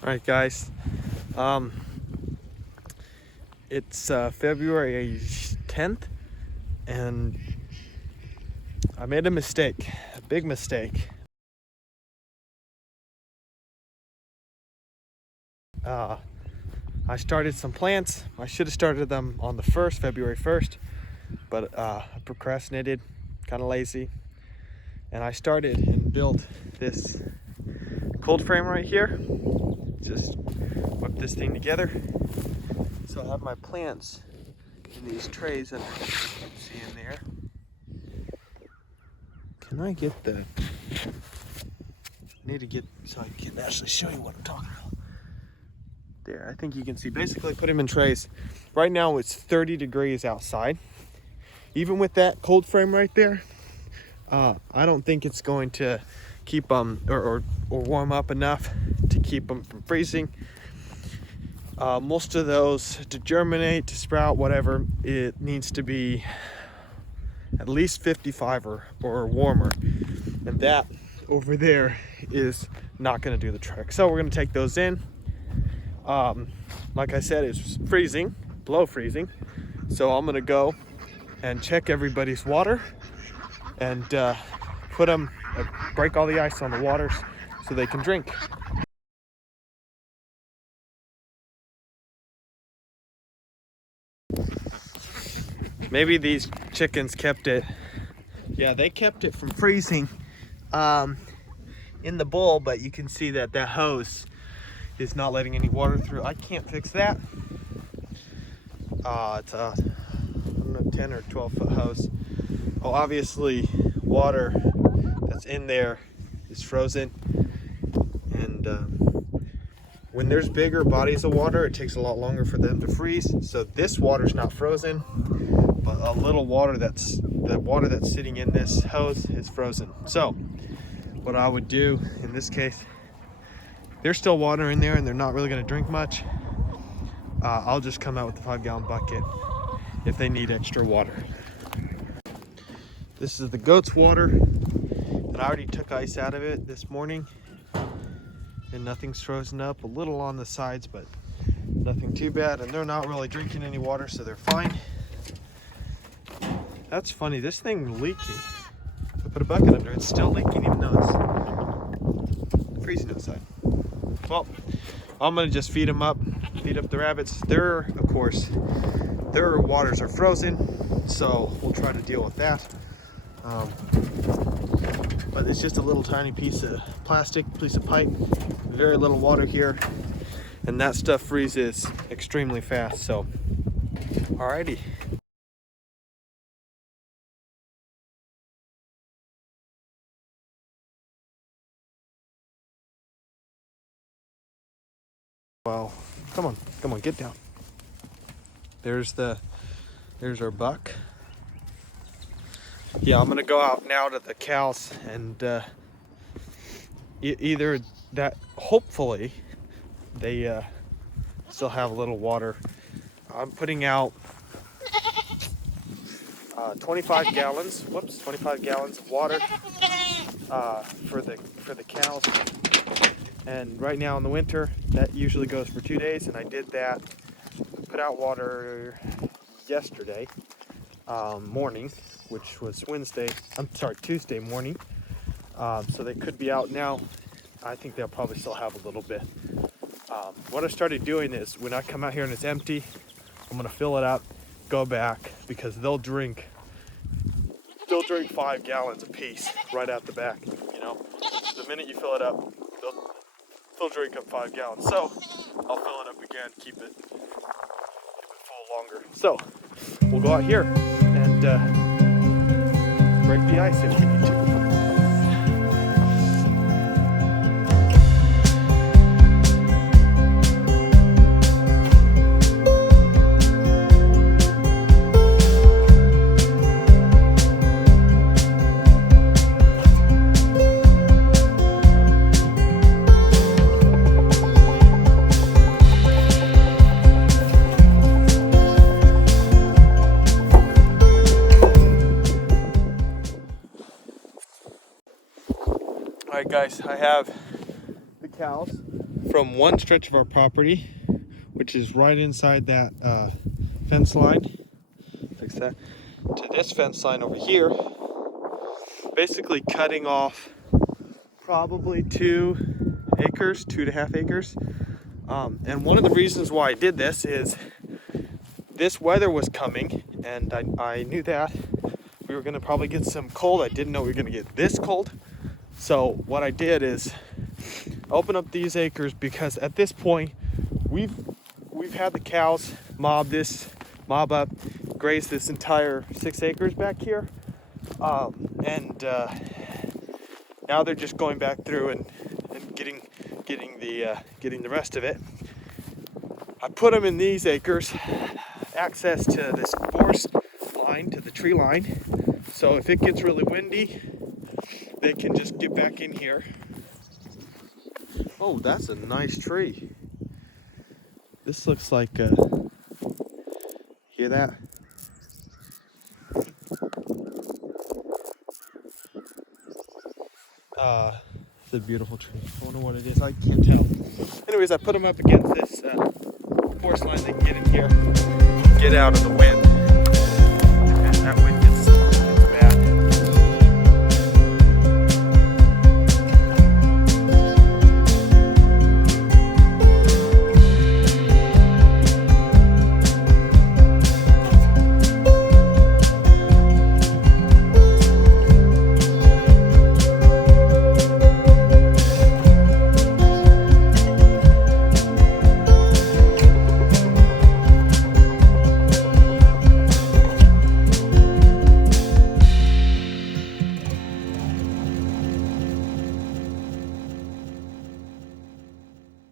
All right, guys. It's February 10th, and I made a mistake, a big mistake. I started some plants. I should have started them on the 1st, February 1st, but I procrastinated, kind of lazy. And I started and built this cold frame right here. Just whip this thing together. So I have my plants in these trays that you can see in there. Can I get the... I need to get so I can actually show you what I'm talking about. There, I think you can see. Basically put them in trays. Right now it's 30 degrees outside. Even with that cold frame right there, I don't think it's going to keep them or warm up enough to keep them from freezing. Most of those, to germinate, to sprout, whatever, it needs to be at least 55 or warmer. And that over there is not going to do the trick. So we're going to take those in. Like I said, it's freezing, below freezing. So I'm going to go and check everybody's water and put them, break all the ice on the waters so they can drink. Maybe these chickens kept it. Yeah, they kept it from freezing in the bowl, but you can see that that hose is not letting any water through. I can't fix that. It's a, I don't know, 10 or 12 foot hose. Oh, obviously water that's in there is frozen, and when there's bigger bodies of water, it takes a lot longer for them to freeze. So this water's not frozen, but a little water the water that's sitting in this hose is frozen. So what I would do in this case, there's still water in there and they're not really going to drink much. I'll just come out with the 5-gallon bucket if they need extra water. This is the goat's water, and I already took ice out of it this morning, and nothing's frozen up. A little on the sides, but nothing too bad, and they're not really drinking any water, so they're fine. That's funny, this thing leaking. I put a bucket under it, it's still leaking even though it's freezing outside. Well, I'm gonna just feed up the rabbits. Of course, their waters are frozen, so we'll try to deal with that. But it's just a little tiny piece of plastic, piece of pipe, very little water here, and that stuff freezes extremely fast. So, alrighty. Well, come on, get down. There's our buck. Yeah, I'm gonna go out now to the cows and either that, hopefully they still have a little water. I'm putting out 25 gallons of water for the cows. And right now in the winter, that usually goes for 2 days, and I did that. Put out water yesterday morning, which was Tuesday morning. So they could be out now. I think they'll probably still have a little bit. What I started doing is when I come out here and it's empty, I'm gonna fill it up, go back, because they'll drink 5 gallons a piece right out the back. You know, the minute you fill it up, they'll drink up 5 gallons. So I'll fill it up again, keep it full longer. So we'll go out here and break the ice if we need to. Alright guys, I have the cows from one stretch of our property, which is right inside that fence line, fix that, to this fence line over here, basically cutting off probably 2 acres, 2.5 acres. And one of the reasons why I did this is this weather was coming, and I knew that we were gonna probably get some cold. I didn't know we were gonna get this cold. So what I did is open up these acres, because at this point we've had the cows mob up, graze this entire 6 acres back here, and now they're just going back through and getting the rest of it. I put them in these acres, access to this forest line, to the tree line, so if it gets really windy, they can just get back in here. Oh, that's a nice tree. This looks like hear that? It's a beautiful tree. I wonder what it is. I can't tell. Anyways, I put them up against this forest line. They can get in here, get out of the wind. And that wind